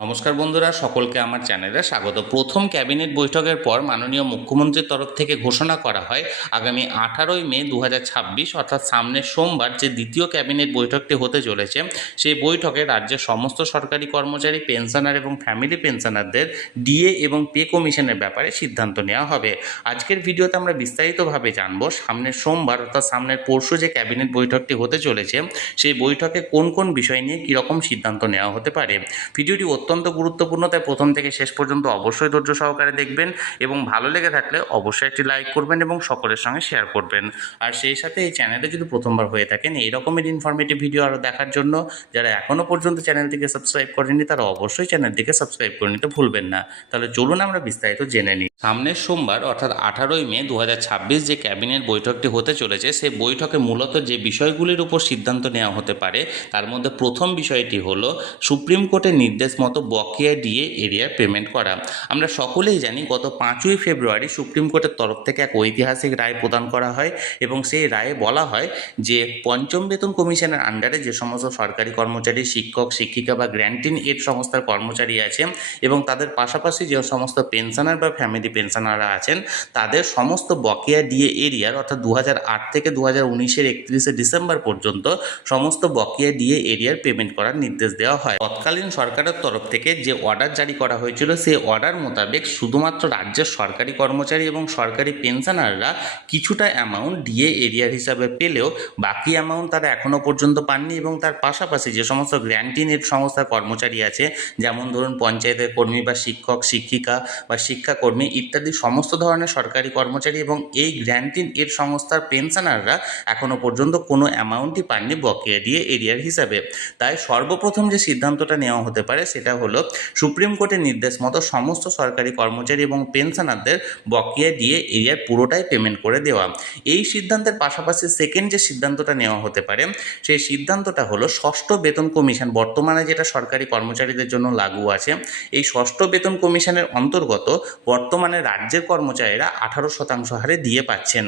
নমস্কার বন্ধুরা, সকলকে আমার চ্যানেলে স্বাগত। প্রথম ক্যাবিনেট বৈঠকের পর মাননীয় মুখ্যমন্ত্রীর তরফ থেকে ঘোষণা করা হয় আগামী 18ই মে 2026 অর্থাৎ সামনের সোমবার যে দ্বিতীয় ক্যাবিনেট বৈঠকটি হতে চলেছে, সেই বৈঠকে রাজ্যের সমস্ত সরকারি কর্মচারী, পেনশনার এবং ফ্যামিলি পেনশনারদের ডিএ এবং পে কমিশনের ব্যাপারে সিদ্ধান্ত নেওয়া হবে। আজকের ভিডিওতে আমরা বিস্তারিতভাবে জানব সামনের সোমবার অর্থাৎ সামনের পরশু যে ক্যাবিনেট বৈঠকটি হতে চলেছে, সেই বৈঠকে কোন কোন বিষয় নিয়ে কীরকম সিদ্ধান্ত নেওয়া হতে পারে। ভিডিওটি অত্যন্ত গুরুত্বপূর্ণ, তাই প্রথম থেকে শেষ পর্যন্ত অবশ্যই ধৈর্য সহকারে দেখবেন এবং ভালো লেগে থাকলে অবশ্যই একটি লাইক করবেন এবং সকলের সঙ্গে শেয়ার করবেন। আর সেই সাথে এই চ্যানেলে যদি প্রথমবার হয়ে থাকেন এই রকমের ইনফরমেটিভ ভিডিও আরও দেখার জন্য যারা এখনও পর্যন্ত চ্যানেলটিকে সাবস্ক্রাইব করেননি তারা অবশ্যই চ্যানেলটিকে সাবস্ক্রাইব করে নিতে ভুলবেন না। তাহলে চলুন আমরা বিস্তারিত জেনে নিই। সামনের সোমবার অর্থাৎ 18ই মে 2026 যে ক্যাবিনেট বৈঠকটি হতে চলেছে, সেই বৈঠকে মূলত যে বিষয়গুলির উপর সিদ্ধান্ত নেওয়া হতে পারে তার মধ্যে প্রথম বিষয়টি হলো সুপ্রিম কোর্টের নির্দেশ মতো বকেয়া ডিএ এরিয়ার পেমেন্ট করা। আমরা সকলেই জানি গত 5ই ফেব্রুয়ারি সুপ্রিম কোর্টের তরফ থেকে এক ঐতিহাসিক রায় প্রদান করা হয় এবং সেই রায়ে বলা হয় যে পঞ্চম বেতন কমিশনের আন্ডারে যে সমস্ত সরকারি কর্মচারী, শিক্ষক, শিক্ষিকা বা গ্র্যান্টিন এড সংস্থার কর্মচারী আছে এবং তাদের পাশাপাশি যে সমস্ত পেনশনার বা ফ্যামিলি পেনশনাররা আছেন তাদের সমস্ত বকেয়া ডিএ এরিয়ার অর্থাৎ 2008 থেকে 2019-এর 31শে ডিসেম্বর পর্যন্ত সমস্ত বকেয়া ডিএ এরিয়ার পেমেন্ট করার নির্দেশ দেওয়া হয়। তৎকালীন সরকারের তরফ থেকে যে অর্ডার জারি করা হয়েছিল সেই অর্ডার মোতাবেক শুধুমাত্র রাজ্যের সরকারি কর্মচারী এবং সরকারি পেনশনাররা কিছুটা অ্যামাউন্ট ডিএ এরিয়ার হিসাবে পেলেও বাকি অ্যামাউন্ট তারা এখনও পর্যন্ত পাননি এবং তার পাশাপাশি যে সমস্ত গ্র্যান্টিন এড সংস্থার কর্মচারী আছে, যেমন ধরুন পঞ্চায়েতের কর্মী বা শিক্ষক, শিক্ষিকা বা শিক্ষাকর্মী ইত্যাদি সমস্ত ধরনের সরকারি কর্মচারী এবং এই গ্র্যান্টিন এড সংস্থার পেনশনাররা এখনও পর্যন্ত কোনো অ্যামাউন্টই পাননি বকেয়া ডিএ এরিয়ার হিসাবে। তাই সর্বপ্রথম যে সিদ্ধান্তটা নেওয়া হতে পারে সেটা হলো সুপ্রিম কোর্টের নির্দেশ মতো সমস্ত সরকারি কর্মচারী এবং পেনশনারদের বকেয়া ডিএ এরিয়ার পুরোটাই পেমেন্ট করে দেওয়া। এই সিদ্ধান্তের পাশাপাশি সেকেন্ড যে সিদ্ধান্তটা নেওয়া হতে পারে সেই সিদ্ধান্তটা হলো ষষ্ঠ বেতন কমিশন, বর্তমানে যেটা সরকারি কর্মচারীদের জন্য লাগু আছে, এই ষষ্ঠ বেতন কমিশনের অন্তর্গত বর্তমানে রাজ্যের কর্মচারীরা 18% হারে দিয়ে পাচ্ছেন।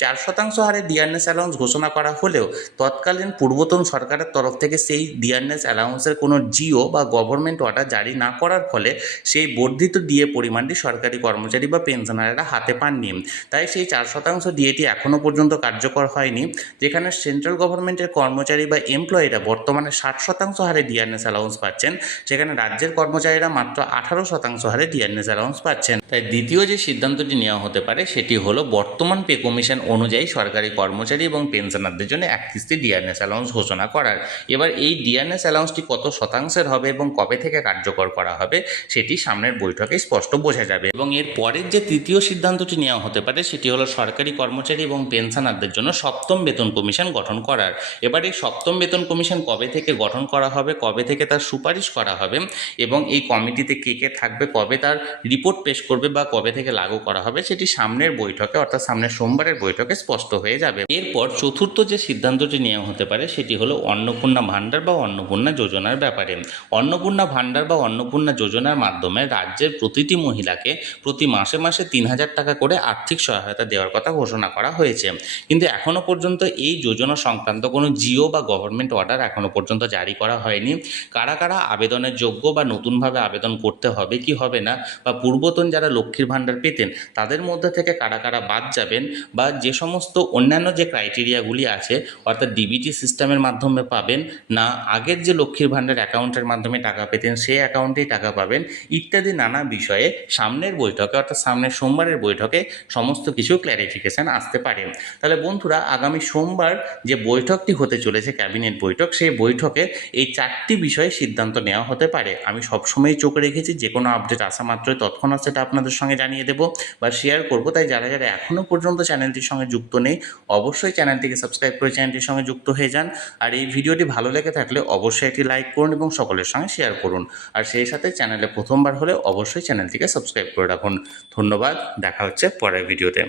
4% হারে ডিআরএস অ্যালাউন্স ঘোষণা করা হলেও তৎকালীন পূর্বতন সরকারের তরফ থেকে সেই ডিআরএস অ্যালাউন্সের কোনো জিও বা গভর্নমেন্ট অর্ডার জারি না করার ফলে সেই বর্ধিত ডিএ পরিমাণটি সরকারি কর্মচারী বা পেনশনাররা হাতে পাননি। তাই সেই 4% ডিএটি এখনও পর্যন্ত কার্যকর হয়নি। যেখানে সেন্ট্রাল গভর্নমেন্টের কর্মচারী বা এমপ্লয়িরা বর্তমানে 60% হারে ডিআরএস অ্যালাউন্স পাচ্ছেন, সেখানে রাজ্যের কর্মচারীরা মাত্র 18% হারে ডিআরএস অ্যালাউন্স পাচ্ছেন। তাই দ্বিতীয় যে সিদ্ধান্তটি নেওয়া হতে পারে সেটি হলো বর্তমান পে কমিশন অনুযায়ী সরকারি কর্মচারী এবং পেনশনারদের জন্য এক কিস্তি ডিআরএস অ্যালাউন্স ঘোষণা করার। এবার এই ডিআরএস অ্যালাউন্সটি কত শতাংশের হবে এবং কবে থেকে কার্যকর করা হবে সেটি সামনের বৈঠকে স্পষ্ট বোঝা যাবে। এবং এর পরের যে তৃতীয় সিদ্ধান্তটি নেওয়া হতে পারে সেটি হলো সরকারি কর্মচারী এবং পেনশনারদের জন্য সপ্তম বেতন কমিশন গঠন করার। এবার এই সপ্তম বেতন কমিশন কবে থেকে গঠন করা হবে, কবে থেকে তার সুপারিশ করা হবে এবং এই কমিটিতে কে কে থাকবে, কবে তার রিপোর্ট পেশ করবে বা কবে থেকে লাগু করা হবে সেটি সামনের বৈঠকে অর্থাৎ সামনের সোমবারের বৈঠকে স্পষ্ট হয়ে যাবে। এরপর চতুর্থ যে সিদ্ধান্তটি নেওয়া হতে পারে সেটি হলো অন্নপূর্ণা ভাণ্ডার বা অন্নপূর্ণা যোজনার ব্যাপারে। অন্নপূর্ণা ভাণ্ডার বা অন্নপূর্ণা যোজনার মাধ্যমে রাজ্যের প্রতিটি মহিলাকে প্রতি মাসে মাসে 3,000 টাকা করে আর্থিক সহায়তা দেওয়ার কথা ঘোষণা করা হয়েছে। কিন্তু এখনও পর্যন্ত এই যোজনা সংক্রান্ত কোনো জিও বা গভর্নমেন্ট অর্ডার এখনও পর্যন্ত জারি করা হয়নি। কারা কারা আবেদনের যোগ্য বা নতুনভাবে আবেদন করতে হবে কি হবে না, বা পূর্বতন যারা লক্ষ্মীর ভাণ্ডার পেতেন তাদের মধ্যে থেকে কারা কারা বাদ যাবেন, বা যে সমস্ত অন্যান্য যে ক্রাইটেরিয়াগুলি আছে অর্থাৎ ডিবিটি সিস্টেমের মাধ্যমে পাবেন না আগের যে লক্ষ্মীর ভাণ্ডার অ্যাকাউন্টের মাধ্যমে টাকা পেতেন সেই অ্যাকাউন্টেই টাকা পাবেন ইত্যাদি নানা বিষয়ে সামনের বৈঠকে অর্থাৎ সামনের সোমবারের বৈঠকে সমস্ত কিছু ক্ল্যারিফিকেশান আসতে পারে। তাহলে বন্ধুরা, আগামী সোমবার যে বৈঠকটি হতে চলেছে ক্যাবিনেট বৈঠক, সেই বৈঠকে এই 4টি বিষয়ে সিদ্ধান্ত নেওয়া হতে পারে। আমি সবসময় চোখ রেখেছি যে কোনো আপডেট আসা মাত্রই তৎক্ষণাৎ সেটা আপনাদের সঙ্গে জানিয়ে দেবো বা শেয়ার করব। তাই যারা যারা এখনও পর্যন্ত চ্যানেলটির সঙ্গে যুক্ত নেই অবশ্যই চ্যানেলটিকে সাবস্ক্রাইব করে চ্যানেলটির সঙ্গে যুক্ত হয়ে যান। আর এই ভিডিওটি ভালো লেগে থাকলে অবশ্যই একটি লাইক করুন এবং সকলের সঙ্গে শেয়ার করুন। আর সেই সাথে চ্যানেলে প্রথমবার হলে অবশ্যই চ্যানেলটিকে সাবস্ক্রাইব করে রাখুন। ধন্যবাদ, দেখা হচ্ছে পরের ভিডিওতে।